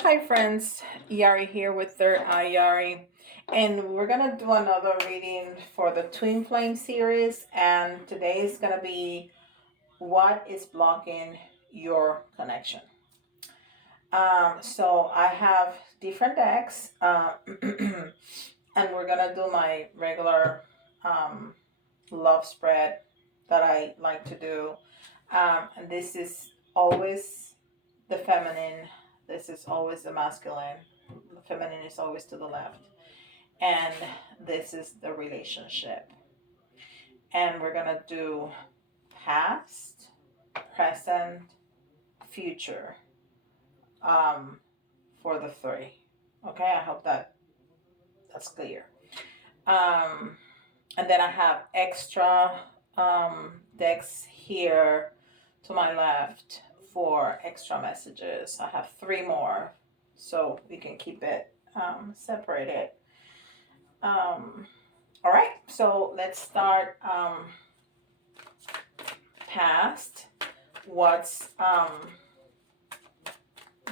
Hi friends, Yari here with Third Eye Yari, and we're gonna do another reading for the Twin Flame series, and today is gonna be what is blocking your connection. So I have different decks, and we're gonna do my regular love spread that I like to do. And this is always the feminine. This is always the masculine. The feminine is always to the left. And this is the relationship. And we're going to do past, present, future for the three. Okay, I hope that's clear. Um, and then I have extra decks here to my left for extra messages. I have three more, so we can keep it separated. All right, so let's start past. What's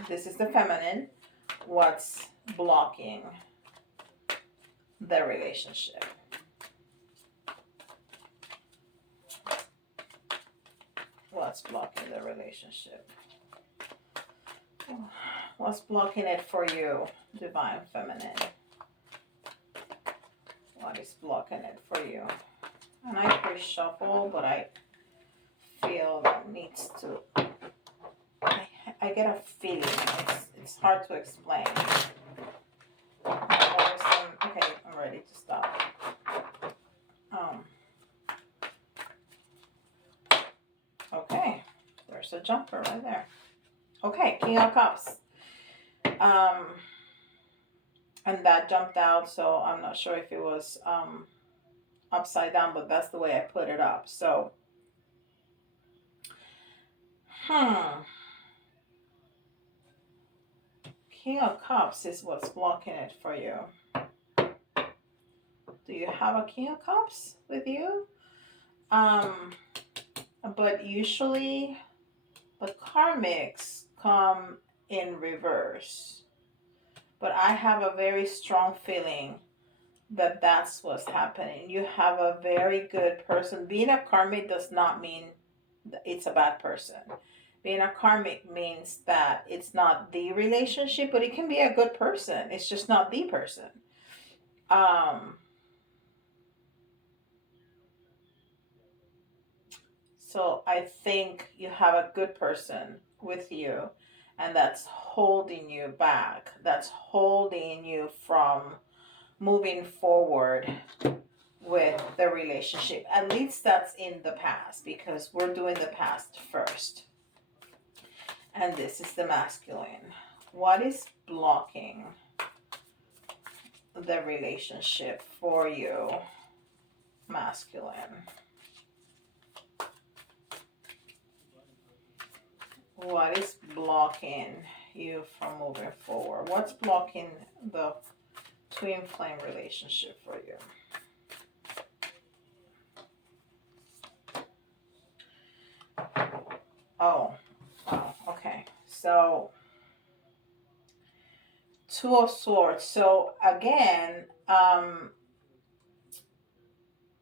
this is the feminine. What's blocking the relationship? What's blocking the relationship? What's blocking it for you, Divine Feminine? What is blocking it for you? And I pre-shuffle, but I feel that needs to. I get a feeling. It's hard to explain. Okay, I'm ready to stop. Okay, there's a jumper right there. Okay, King of Cups. And that jumped out, so I'm not sure if it was upside down, but that's the way I put it up. So, King of Cups is what's blocking it for you. Do you have a King of Cups with you? But usually the karmics come in reverse. But I have a very strong feeling that that's what's happening. You have a very good person. Being a karmic does not mean it's a bad person. Being a karmic means that it's not the relationship, but it can be a good person. It's just not the person. So I think you have a good person with you, and that's holding you back. That's holding you from moving forward with the relationship. At least that's in the past, because we're doing the past first. And this is the masculine. What is blocking the relationship for you, masculine? What is blocking you from moving forward? What's blocking the twin flame relationship for you? Oh, wow. Okay. So, Two of Swords. So again,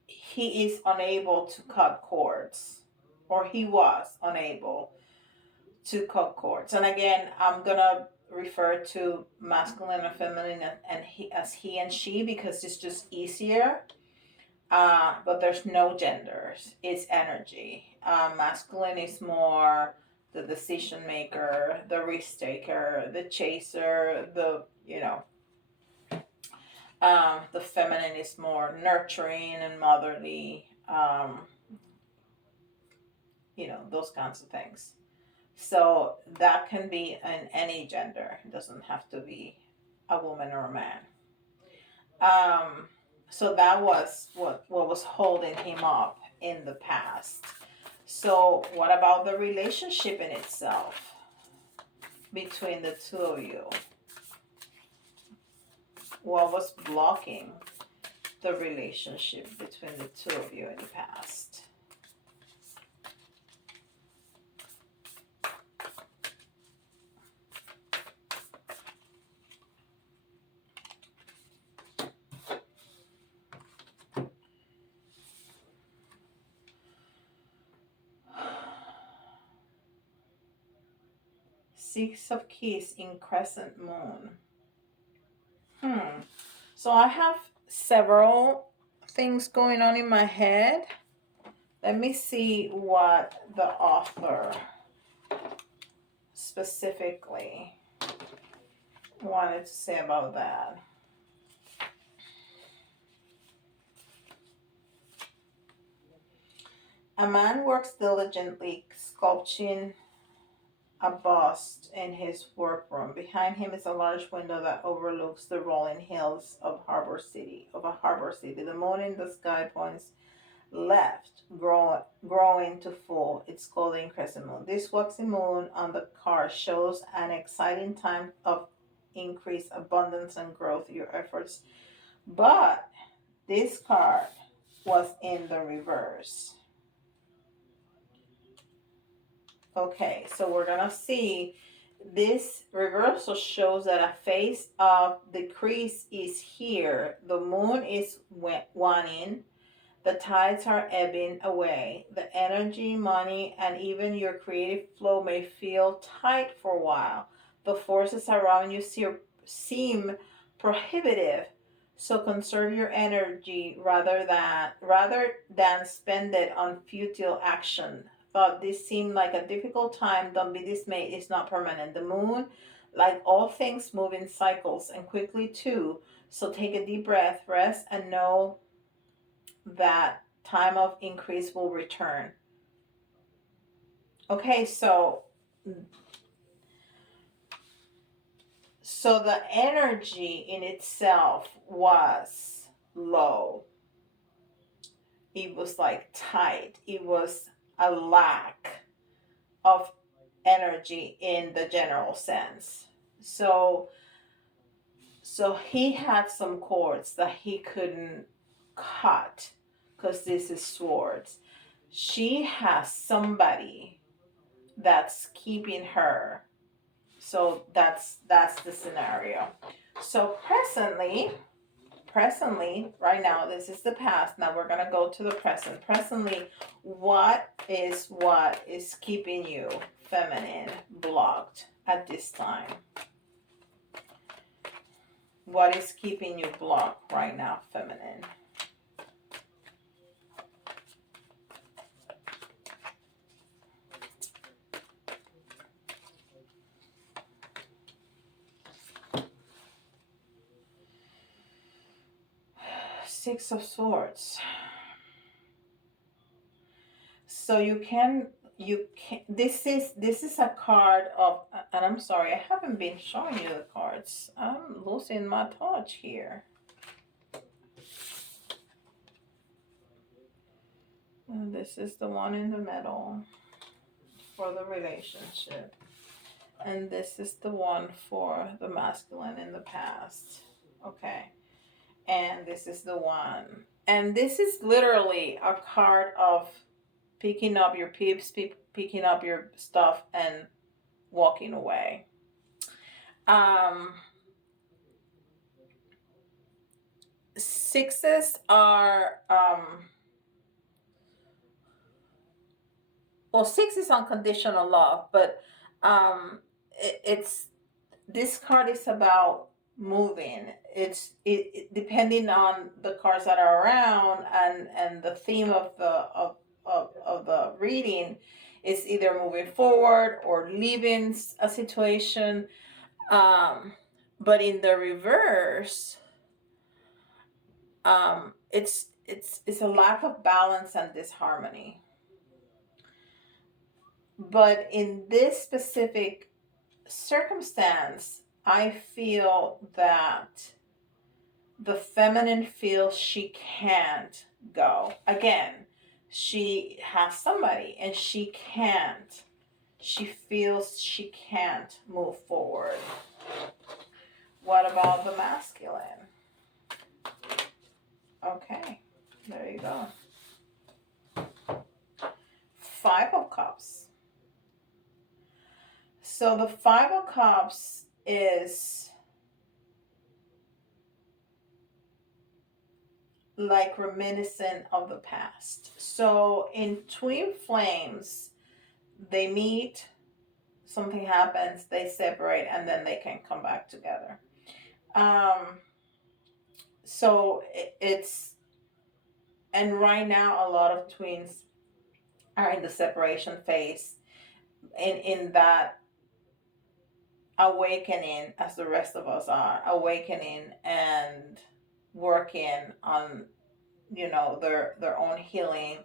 he is unable to cut cords, or he was unable to cut cords. And again, I'm gonna refer to masculine and feminine and he as he and she, because it's just easier. But there's no genders. It's energy. Masculine is more the decision maker, the risk taker, the chaser, the feminine is more nurturing and motherly, those kinds of things. So that can be in any gender. It doesn't have to be a woman or a man. So that was what was holding him up in the past. So what about the relationship in itself between the two of you? What was blocking the relationship between the two of you in the past? Six of Keys in Crescent Moon. So I have several things going on in my head. Let me see what the author specifically wanted to say about that. A man works diligently sculpting a bust in his workroom. Behind him is a large window that overlooks the rolling hills of a harbor city. The moon in the sky points left, growing to full its golden crescent moon. This waxing moon on the card shows an exciting time of increased abundance and growth. Your efforts, but this card was in the reverse. Okay, so we're gonna see this reversal shows that a phase of decrease is here. The moon is waning, the tides are ebbing away. The energy, money, and even your creative flow may feel tight for a while. The forces around you seem prohibitive, so conserve your energy rather than spend it on futile action. Thought this seemed like a difficult time. Don't be dismayed, it's not permanent. The moon, like all things, move in cycles and quickly too. So take a deep breath, rest, and know that time of increase will return. Okay, so the energy in itself was low. It was like tight. It was a lack of energy in the general sense. So he had some cords that he couldn't cut because this is swords. She has somebody that's keeping her. So that's the scenario. So presently, right now, this is the past. Now we're gonna go to the present. Presently, what is keeping you feminine blocked at this time? What is keeping you blocked right now, feminine? Six of Swords. So you can this is a card of, and I'm sorry, I haven't been showing you the cards. I'm losing my touch here. And this is the one in the middle for the relationship. And this is the one for the masculine in the past. Okay. And this is the one. And this is literally a card of picking up your peeps, picking up your stuff and walking away. Sixes are, well, six is unconditional love, but it's this card is about moving. It depending on the cards that are around and the theme of the reading is either moving forward or leaving a situation. But in the reverse, it's a lack of balance and disharmony. But in this specific circumstance, I feel that the feminine feels she can't go. Again, she has somebody and she can't. She feels she can't move forward. What about the masculine? Okay, there you go. Five of Cups. So the Five of Cups is like reminiscent of the past. So in twin flames, they meet something happens, they separate, and then they can come back together. So it's, and right now a lot of twins are in the separation phase, in that awakening, as the rest of us are awakening and working on, their own healing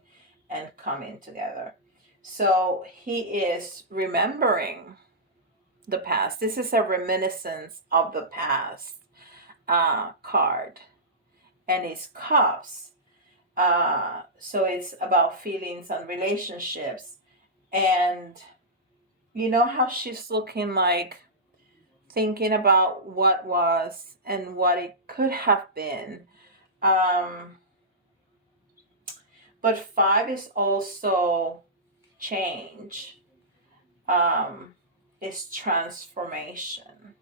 and coming together. So he is remembering the past. This is a reminiscence of the past card, and it's cups. So it's about feelings and relationships, and you know how she's looking, like thinking about what was and what it could have been. Um, but five is also change. Is transformation.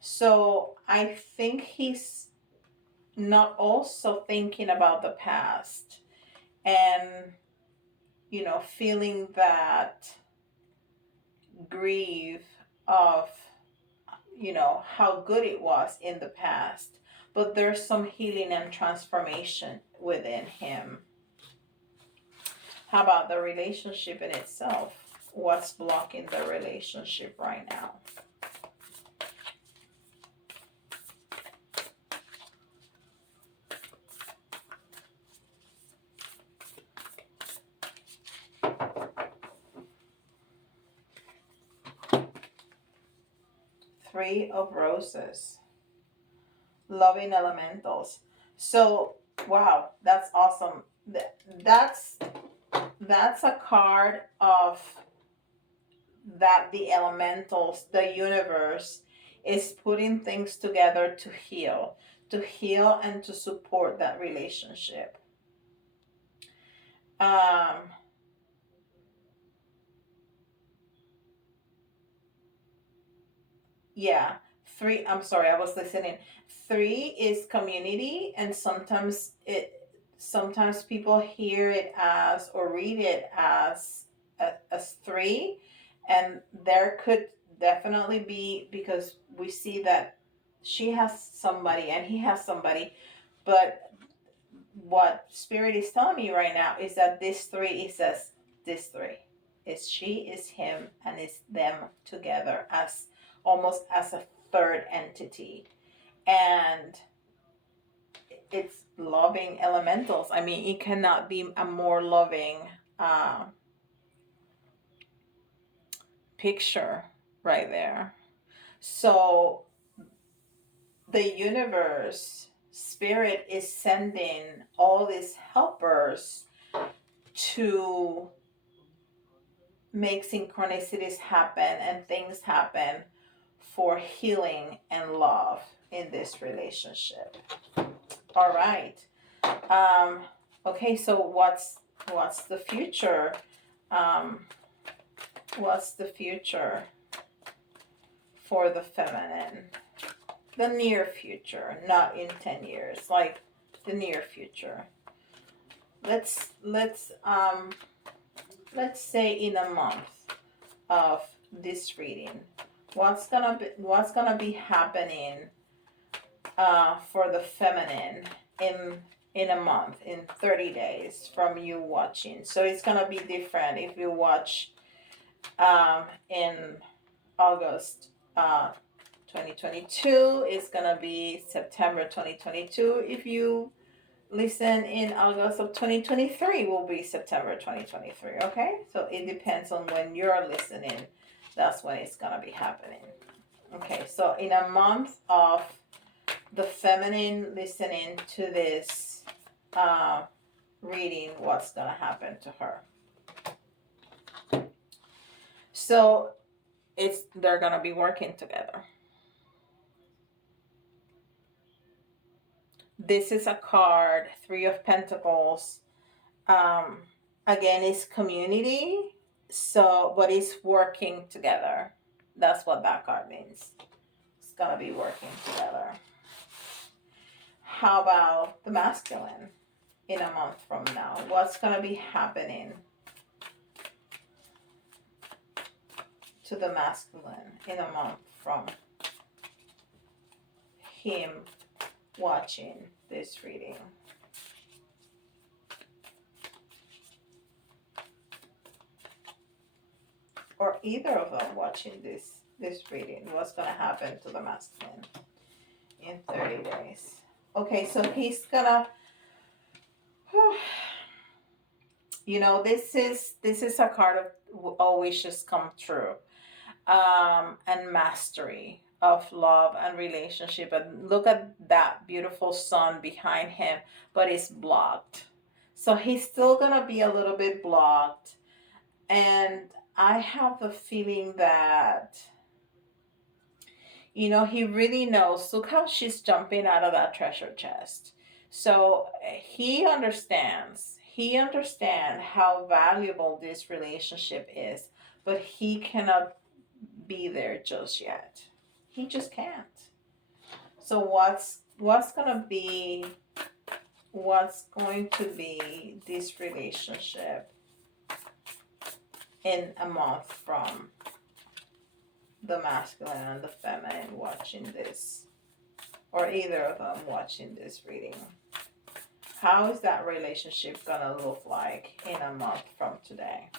So I think he's not also thinking about the past, and feeling that grief of how good it was in the past, but there's some healing and transformation within him. How about the relationship in itself? What's blocking the relationship right now? Three of Roses. Loving elementals. So, wow, that's awesome. That's a card of that the elementals, the universe, is putting things together to heal and to support that relationship. Yeah, three, I'm sorry, I was listening. Three is community, and sometimes people hear it as, or read it as three, and there could definitely be, because we see that she has somebody and he has somebody, but what spirit is telling me right now is that this three, it says this three is she, is him, and it's them together, as almost as a third entity. And it's loving elementals. I mean, it cannot be a more loving picture right there. So the universe, spirit, is sending all these helpers to make synchronicities happen and things happen for healing and love in this relationship. All right. Okay, so what's the future? What's the future for the feminine? The near future, not in 10 years, like the near future. Let's say in a month of this reading, what's gonna be happening for the feminine in a month, in 30 days from you watching. So it's gonna be different if you watch in August 2022. It's gonna be September 2022. If you listen in August of 2023, will be September 2023. Okay, so it depends on when you're listening. That's when it's gonna be happening. Okay, so in a month of the feminine listening to this reading, what's gonna happen to her? So they're gonna be working together. This is a card, Three of Pentacles. Again, it's community. So, but it's working together. That's what that card means. It's gonna be working together. How about the masculine in a month from now? What's gonna be happening to the masculine in a month from him watching this reading? Or either of them watching this reading. What's going to happen to the masculine in 30 days? Okay, so he's going to... You know, this is a card of all wishes come true. And mastery of love and relationship. And look at that beautiful sun behind him, but it's blocked. So he's still gonna be a little bit blocked. And I have the feeling that, you know, he really knows. Look how she's jumping out of that treasure chest. So he understands. He understands how valuable this relationship is, but he cannot be there just yet. He just can't. So what's going to be this relationship in a month from the masculine and the feminine watching this, or either of them watching this reading? How is that relationship gonna look like in a month from today?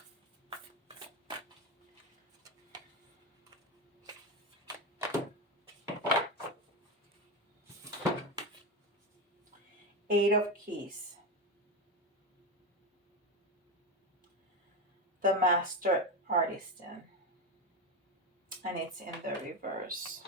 Eight of Keys. The Master Artisan. And it's in the reverse.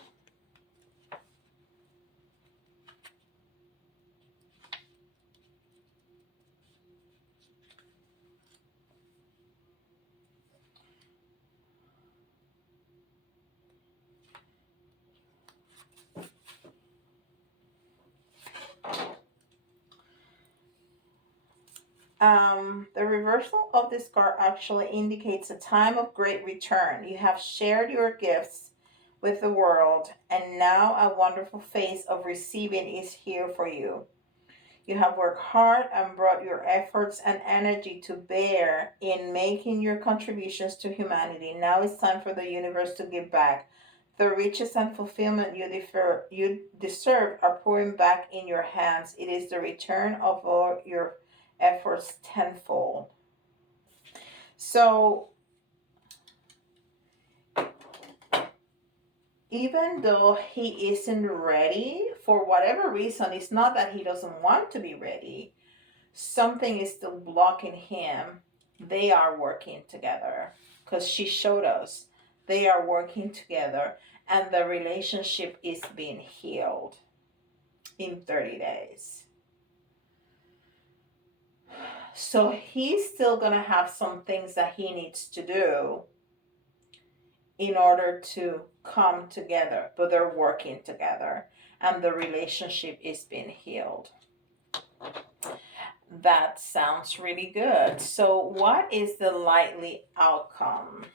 The reversal of this card actually indicates a time of great return. You have shared your gifts with the world, and now a wonderful phase of receiving is here for you. You have worked hard and brought your efforts and energy to bear in making your contributions to humanity. Now it's time for the universe to give back. The riches and fulfillment you deserve are pouring back in your hands. It is the return of all your efforts tenfold. So even though he isn't ready for whatever reason, it's not that he doesn't want to be ready. Something is still blocking him. They are working together, because she showed us they are working together, and the relationship is being healed in 30 days. So he's still going to have some things that he needs to do in order to come together, but they're working together, and the relationship is being healed. That sounds really good. So what is the likely outcome?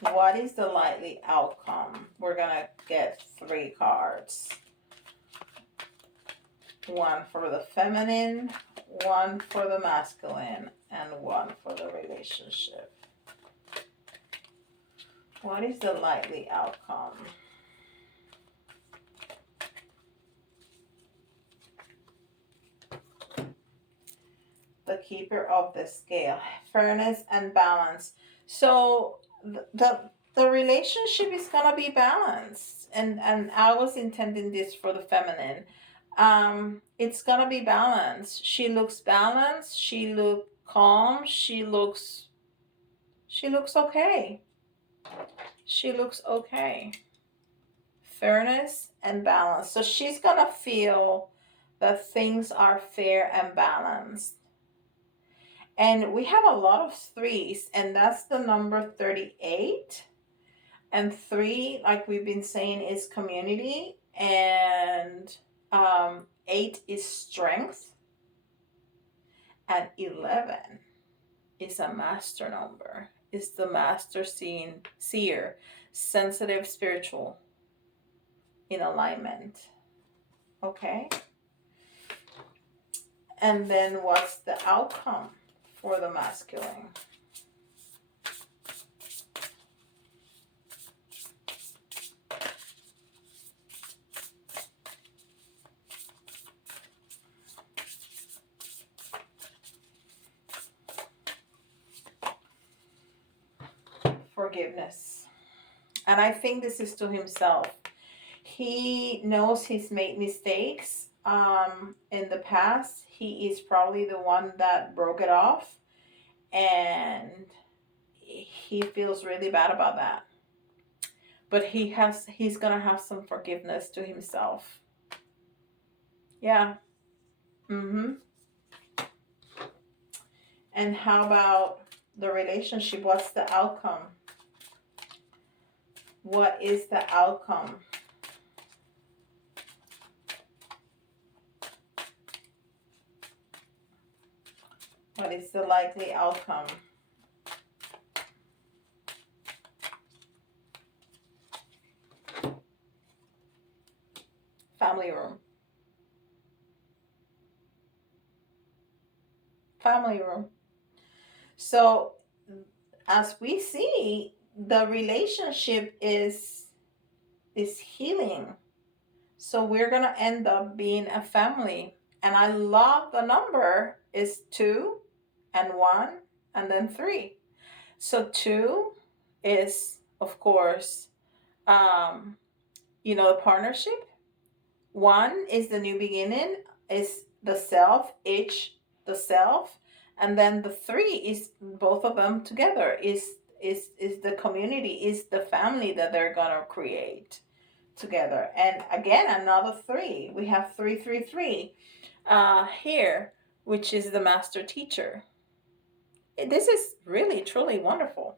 What is the likely outcome? We're going to get 3 cards. One for the feminine, one for the masculine, and one for the relationship. What is the likely outcome? The Keeper of the Scale. Fairness and balance. So the relationship is going to be balanced. And I was intending this for the feminine. It's going to be balanced. She looks balanced. She looks calm. She looks okay. She looks okay. Fairness and balance. So she's going to feel that things are fair and balanced. And we have a lot of 3s, and that's the number 38. And 3, like we've been saying, is community. And 8 is strength. And 11 is a master number. It's the master seer, sensitive, spiritual, in alignment. Okay? And then what's the outcome for the masculine? forgiveness. And I think this is to himself. He knows he's made mistakes in the past. He is probably the one that broke it off. And he feels really bad about that. But he's gonna have some forgiveness to himself. Yeah. Mm-hmm. And how about the relationship? What's the outcome? What is the outcome? What is the likely outcome? Family room. Family room. So, as we see, the relationship is healing. So we're gonna end up being a family. And I love the number is 2 and 1 and then 3. So 2 is, of course, um, the partnership. 1 is the new beginning, is the self, each the self, and then the 3 is both of them together. Is the community, is the family that they're gonna create together. And again, another 3. We have 333 here, which is the master teacher. This is really truly wonderful.